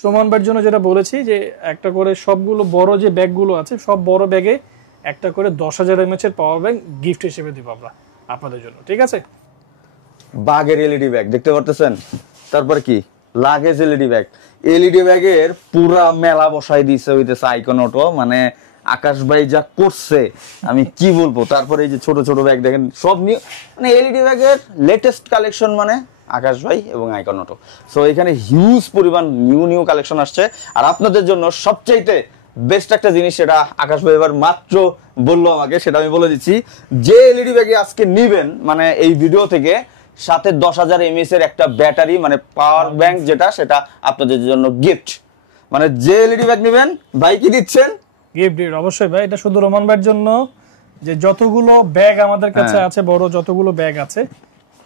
সুমনবার জন্য যেটা বলেছি যে একটা করে সবগুলো বড় যে ব্যাগগুলো আছে সব বড় ব্যাগে একটা করে 10,000 mAh এর পাওয়ার ব্যাংক গিফট হিসেবে দিব আমরা আপনাদের জন্য, ঠিক আছে? বাগের এলইডি ব্যাগ দেখতে পারতেছেন, তারপর কি লাগেজ এলইডি ব্যাগ, এলইডি ব্যাগের পুরা মেলা বসাই দিছে হইতেছে আইকন অটো, মানে আকাশ ভাই যা করছে আমি কি বলবো। তারপরে এই যে ছোট ছোট ব্যাগ দেখেন সব নিউ, মানে এলইডি ব্যাগের লেটেস্ট কালেকশন মানে আকাশ ভাই এবং আইকন অটো। সো এখানে হিউজ পরিমাণ নিউ কালেকশন আসছে, আর আপনাদের জন্য সবচাইতে বেস্ট একটা জিনিস সেটা আকাশ ভাই এবার মাত্র বললো আমাকে, সেটা আমি বলে দিচ্ছি। যে এলইডি ব্যাগে আজকে নিবেন মানে এই ভিডিও থেকে সাথে 10,000 mAh এর একটা ব্যাটারি মানে পাওয়ার ব্যাংক যেটা সেটা আপনাদের জন্য গিফট। মানে যে এলইডি ব্যাগ নেবেন ভাই কি দিচ্ছেন গিফট। অবশ্যই ভাই, এটা শুধু রোমান ভাইয়ের জন্য যে যতগুলো ব্যাগ আমাদের কাছে আছে, বড় যতগুলো ব্যাগ আছে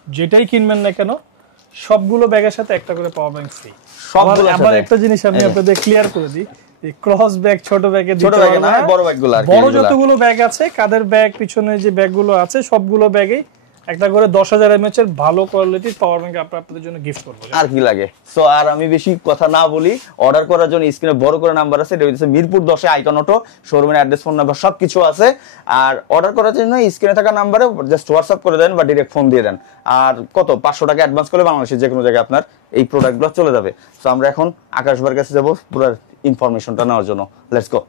যেটাই কিনবেন না কেন সবগুলো ব্যাগের সাথে একটা করে পাওয়ার ব্যাংক ফ্রি। আবার একটা জিনিস আমি আপনাদের ক্লিয়ার করে দিই, এই ক্রস ব্যাগ ছোট ব্যাগে ছোট ব্যাগ না, বড় ব্যাগগুলো আর কি, বড় যতগুলো ব্যাগ আছে কাদের ব্যাগ পিছনে যে ব্যাগগুলো আছে সবগুলো ব্যাগেই একটা করে 10,000 mAh এর ভালো কোয়ালিটির পাওয়ার ব্যাংক আপনাদের জন্য গিফট করব। আর কি লাগে? সো আর আমি বেশি কথা না বলি, অর্ডার করার জন্য স্ক্রিনে বড় করে নাম্বার আছে, এটা হচ্ছে মিরপুর 10 আইকন অটো, শোরুমের অ্যাড্রেস ফোন নাম্বার সবকিছু আছে। আর অর্ডার করার জন্য স্ক্রিনে থাকা নাম্বারে জাস্ট হোয়াটসঅ্যাপ করে দেন বা ডাইরেক্ট ফোন দিয়ে দেন। আর কত 500 টাকা অ্যাডভান্স করলে বাংলাদেশের যে কোনো জায়গায় আপনার এই প্রোডাক্টগুলো চলে যাবে। সো আমরা এখন আকাশ ভাইয়ের কাছে যাব পুরো ইনফরমেশনটা নেওয়ার জন্য। Let's go.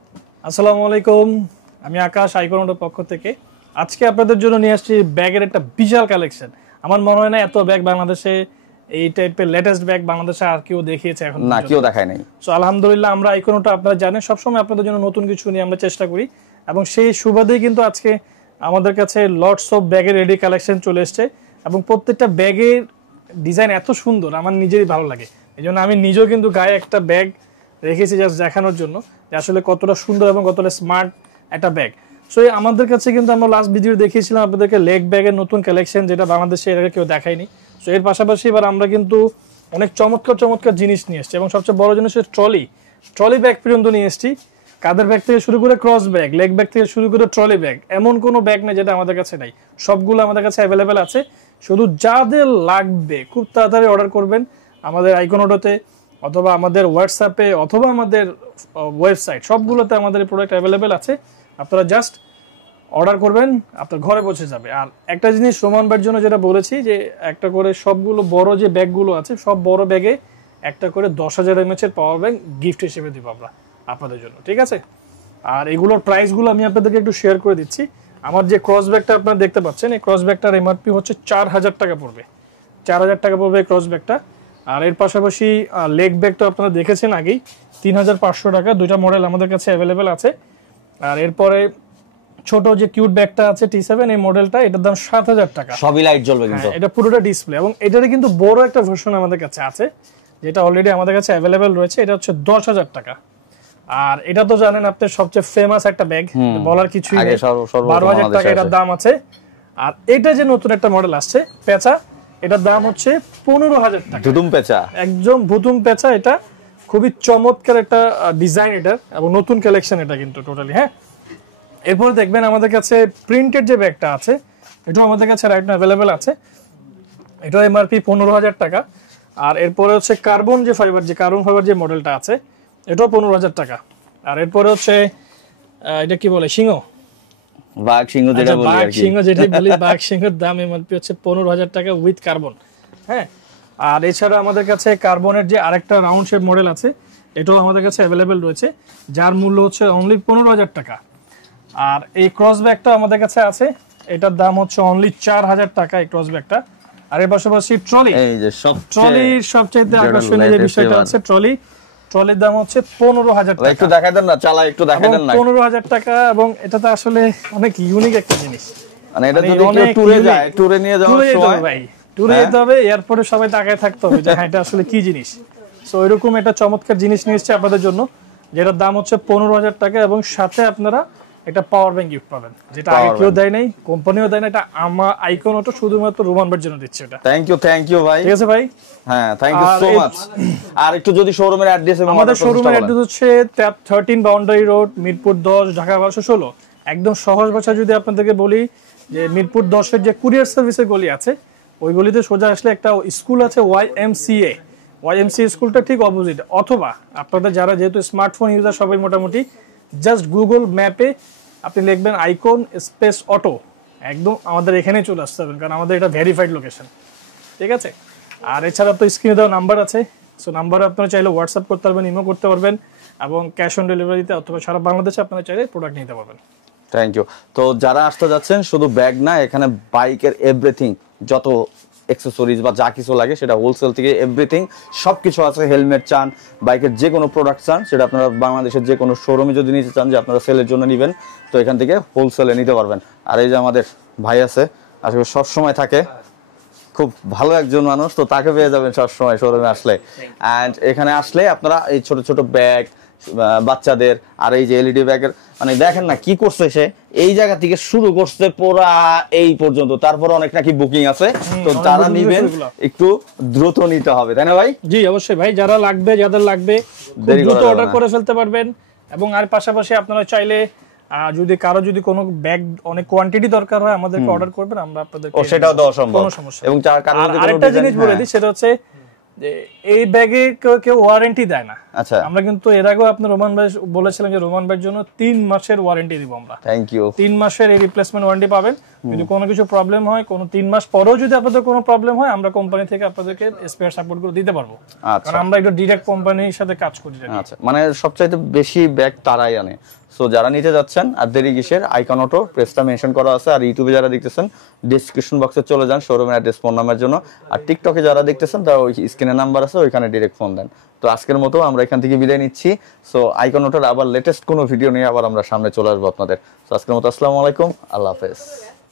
আসসালামু আলাইকুম, আমি আকাশ আইকন অটোর পক্ষ থেকে আজকে আপনাদের জন্য নিয়ে আসছি ব্যাগের একটা বিশাল কালেকশন। আমার মনে হয় না এত ব্যাগ বাংলাদেশে, এই টাইপের লেটেস্ট ব্যাগ বাংলাদেশে আর কেউ দেখিয়েছে এখন না, কেউ দেখায় নাই। সো আলহামদুলিল্লাহ, আমরা আইকন অটো আপনারা জানেন সবসময় আপনাদের জন্য নতুন কিছু নিয়ে আমরা চেষ্টা করি, এবং সেই সুবাদেই কিন্তু আজকে আমাদের কাছে লটস অফ ব্যাগের রেডি কালেকশন চলে এসছে, এবং প্রত্যেকটা ব্যাগের ডিজাইন এত সুন্দর আমার নিজেরই ভালো লাগে। এই জন্য আমি নিজেও কিন্তু গায়ে একটা ব্যাগ রেখেছি জাস্ট দেখানোর জন্য যে আসলে কতটা সুন্দর এবং কতটা স্মার্ট একটা ব্যাগ। সো আমাদের কাছে কিন্তু আমরা লাস্ট ভিডিও দেখিয়েছিলাম আপনাদেরকে লেগ ব্যাগের নতুন কালেকশন, যেটা বাংলাদেশে এর আগে কেউ দেখায়নি। সো এর পাশাপাশি এবার আমরা কিন্তু অনেক চমৎকার জিনিস নিয়ে এসেছি, এবং সবচেয়ে বড় জিনিস হচ্ছে ট্রলি ব্যাগ পর্যন্ত নিয়ে এসেছি। কাদের ব্যাগ থেকে শুরু করে ক্রস ব্যাগ, লেগ ব্যাগ থেকে শুরু করে ট্রলি ব্যাগ, এমন কোনো ব্যাগ নেই যেটা আমাদের কাছে নাই। সবগুলো আমাদের কাছে অ্যাভেলেবেল আছে। শুধু যাদের লাগবে খুব তাড়াতাড়ি অর্ডার করবেন আমাদের আইকন অটোতে, অথবা আমাদের হোয়াটসঅ্যাপে, অথবা আমাদের ওয়েবসাইট, সবগুলোতে আমাদের প্রোডাক্ট অ্যাভেলেবেল আছে। আপনারা জাস্ট অর্ডার করবেন, আপনার ঘরে পৌঁছে যাবে। আর একটা জিনিস রোমান ভাইয়ের জন্য যেটা বলেছি যে একটা করে সবগুলো বড় যে ব্যাগগুলো আছে সব বড় ব্যাগে একটা করে 10,000 mAh এর পাওয়ার ব্যাংক গিফট হিসেবে দিব আমরা আপনাদের জন্য, ঠিক আছে? আর এগুলোর প্রাইসগুলো আমি আপনাদেরকে একটু শেয়ার করে দিচ্ছি। আমার যে ক্রস ব্যাগটা আপনারা দেখতে পাচ্ছেন, এই ক্রস ব্যাগটার এমআরপি হচ্ছে 4,000 টাকা পড়বে, 4,000 টাকা পড়বে ক্রস ব্যাগটা। আর এর পাশাপাশি লেগ ব্যাগটা আপনারা দেখেছেন আগেই, 3,500 টাকা। দুইটা মডেল আমাদের কাছে অ্যাভেলেবেল আছে। আর এরপরে ছোট যে কিউট ব্যাগটা আছে T7, এই মডেলটা, এটার দাম 7,000 টাকা। সবই লাইট জ্বলবে কিন্তু, এটা পুরোটা ডিসপ্লে, এবং এটারই কিন্তু বড় একটা ভার্সন আমাদের কাছে আছে যেটা অলরেডি আমাদের কাছে অ্যাভেলেবেল রয়েছে। এটা হচ্ছে 10,000 টাকা। আর এটা তো জানেন আপনার সবচেয়ে ফেমাস একটা ব্যাগ, বলার কিছুই নেই, 12,000 টাকা এটার দাম আছে। আর এটা যে নতুন একটা মডেল আসছে পেঁচা, এটার দাম হচ্ছে 15,000 টাকা। ভুতুম পেঁচা, একদম ভুতুম পেঁচা। এটা খুবই চমৎকার একটা ডিজাইন এটার, এবং নতুন কালেকশন এটা কিন্তু টোটালি। হ্যাঁ, এরপরে দেখবেন আমাদের কাছে প্রিন্টেড যে ব্যাগটা আছে, এটাও আমাদের কাছে রাইট নাও অ্যাভেলেবেল আছে। এটা এমআরপি 15,000 টাকা। আর এরপরে হচ্ছে কার্বন ফাইবার যে মডেলটা আছে, এটাও 15,000 টাকা। আর এরপরে হচ্ছে এটা কি বলে, বাঘ সিংহ যেটা বলি আর কি, বাঘ সিংহের দাম এমআরপি হচ্ছে 15,000 টাকা উইথ কার্বন। হ্যাঁ, আর এছাড়া আমাদের কাছে কার্বনের যে আরেকটা রাউন্ড শেপ মডেল আছে, এটাও আমাদের কাছে অ্যাভেলেবেল রয়েছে, যার মূল্য হচ্ছে অনলি 15,000 টাকা। আর এই ক্রস ব্যাগটা আমাদের কাছে আছে, এটার দাম হচ্ছে অনলি 4,000 টাকা এই ক্রস ব্যাগটা। আর এর পাশাপাশি ট্রলির সবচেয়ে আকর্ষণীয় যে বিষয়টা আছে, ট্রলির দাম হচ্ছে 15,000 টাকা। একটু দেখাই দেন না, চালা একটু দেখাই দেন না। 15,000 টাকা, এবং এটা তো আসলে অনেক ইউনিক একটা জিনিস। মানে এটা যদি কেউ ট্যুরে যায়, ট্যুরে নিয়ে যাওয়ার সময় ভাই ট্যুরে যেতে হবে, এয়ারপোর্টে সবাই তাকায় থাকতে হবে যে হ্যাঁ এটা আসলে কি জিনিস। সো এরকম একটা চমৎকার জিনিস নিয়ে এসেছে আপনাদের জন্য, যেটার দাম হচ্ছে 15,000 টাকা, এবং সাথে আপনারা একটা পাওয়ার ব্যাংক গিফট পাবেন, যেটা আগে কেউ দেয় নাই, কোম্পানিও দেয় না। এটা আমার আইকন অটো শুধুমাত্র রোমান ভাইয়ের জন্য দিচ্ছে এটা। থ্যাংক ইউ ভাই। ঠিক আছে ভাই, হ্যাঁ থ্যাংক ইউ সো মাচ। আর একটু যদি শোরুমের অ্যাড্রেস, আমাদের শোরুমের অ্যাড্রেস হচ্ছে 13 বাউন্ডারি রোড, মিরপুর 10, ঢাকা 1216। একদম সহজ ভাষায় যদি আপনাদেরকে বলি যে মিরপুর 10-এর যে কুরিয়ার সার্ভিসের গলি আছে, ওই গলিতে সোজা আসলে একটা স্কুল আছে YMCA, ওয়াইএমসি স্কুলটা ঠিক অপোজিট। অথবা আপনাদের যারা যেহেতু স্মার্টফোন ইউজার সবাই মোটামুটি, জাস্ট গুগল ম্যাপে আপনি লিখবেন আইকন স্পেস অটো, একদম আমাদের এখানেই চলে আসতে পারবেন, কারণ আমাদের এটা ভেরিফাইড লোকেশন, ঠিক আছে। আর এছাড়া তো স্ক্রিনে দেওয়া নাম্বার আছে, সো নাম্বারে আপনারা চাইলে হোয়াটসঅ্যাপ করতে পারবেন, ইমো করতে পারবেন, এবং ক্যাশ অন ডেলিভারিতে অথবা সারা বাংলাদেশে আপনারা চাইলে প্রোডাক্ট নিতে পারবেন। Thank you. তো যারা আসতে যাচ্ছেন, শুধু ব্যাগ না, এখানে বাইকের এভরিথিং, যত অ্যাক্সেসরিজ বা যা কিছু লাগে সেটা হোলসেল থেকে এভরিথিং সব কিছু আছে। হেলমেট চান, বাইকের যে কোনো প্রোডাক্ট চান, সেটা আপনারা বাংলাদেশের যে কোনো শোরুমে যদি নিতে চান যে আপনারা সেলের জন্য নেবেন, তো এখান থেকে হোলসেলে নিতে পারবেন। আর এই যে আমাদের ভাই আছে, আসলে সব সময় থাকে, খুব ভালো একজন মানুষ, তো তাকে পেয়ে যাবেন সবসময় শোরুমে আসলে। অ্যান্ড এখানে আসলে আপনারা এই ছোট ছোট ব্যাগ, বাচ্চাদের, আর এই যে এলইডি ব্যাগের, মানে দেখেন না কি করছে সে, এই জায়গা থেকে শুরু করছে পুরা এই পর্যন্ত, তারপরে অনেক নাকি বুকিং আছে, তো যারা নিবেন একটু দ্রুত নিতে হবে, তাই না ভাই? জি অবশ্যই ভাই, যারা লাগবে, যাদের লাগবে দ্রুত অর্ডার করে ফেলতে পারবেন। এবং আর পাশাপাশি আপনারা চাইলে যদি কারো যদি কোনো ব্যাগ অনেক কোয়ান্টিটি দরকার হয় আমাদেরকে অর্ডার করবেন, আমরা আপনাদেরকে সেটাও দেওয়া সম্ভব। কোনো সমস্যা। এবং কারো যদি কোনো আরেকটা জিনিস বলে দিই, সেটা হচ্ছে যে এই ব্যাগে কেউ ওয়ারেন্টি দেয় না। আচ্ছা, আমরা কিন্তু এর আগেও আপনি রোমান ভাই বলেছিলাম যে রোমান ভাইয়ের জন্য 3 মাসের ওয়ারেন্টি দিব আমরা। Thank you. 3 মাসের এই রিপ্লেসমেন্ট ওয়ারেন্টি পাবেন। যদি কোনো কিছু প্রবলেম হয়, কোনো 3 মাস পরেও যদি আপনাদের কোনো প্রবলেম হয়, আমরা কোম্পানি থেকে আপনাদেরকে স্পেয়ার সাপোর্ট করে দিতে পারবো, কারণ আমরা একটা ডিরেক্ট কোম্পানির সাথে কাজ করি। আচ্ছা, মানে সবচাইতে বেশি ব্যাগ তারাই আনে। সো যারা নিতে যাচ্ছেন, আর দেরি কিসের, আইকন অটো প্রেসটা মেনশন করা আছে। আর ইউটিউবে যারা দেখতেছেন, ডেসক্রিপশন বক্সে চলে যান শোরুমের অ্যাড্রেস, ফোন নাম্বারের জন্য। আর টিকটকে যারা দেখতেছেন, তারা ওই স্ক্রিনে নাম্বার আছে, ওইখানে ডিরেক্ট ফোন দেন। তো আজকের মতো আমরা এখান থেকে বিদায় নিচ্ছি। সো আইকন অটোর আবার লেটেস্ট কোনো ভিডিও নিয়ে আবার আমরা সামনে চলে আসবো আপনাদের। তো আজকের মতো আসসালামু আলাইকুম, আল্লাহ হাফেজ।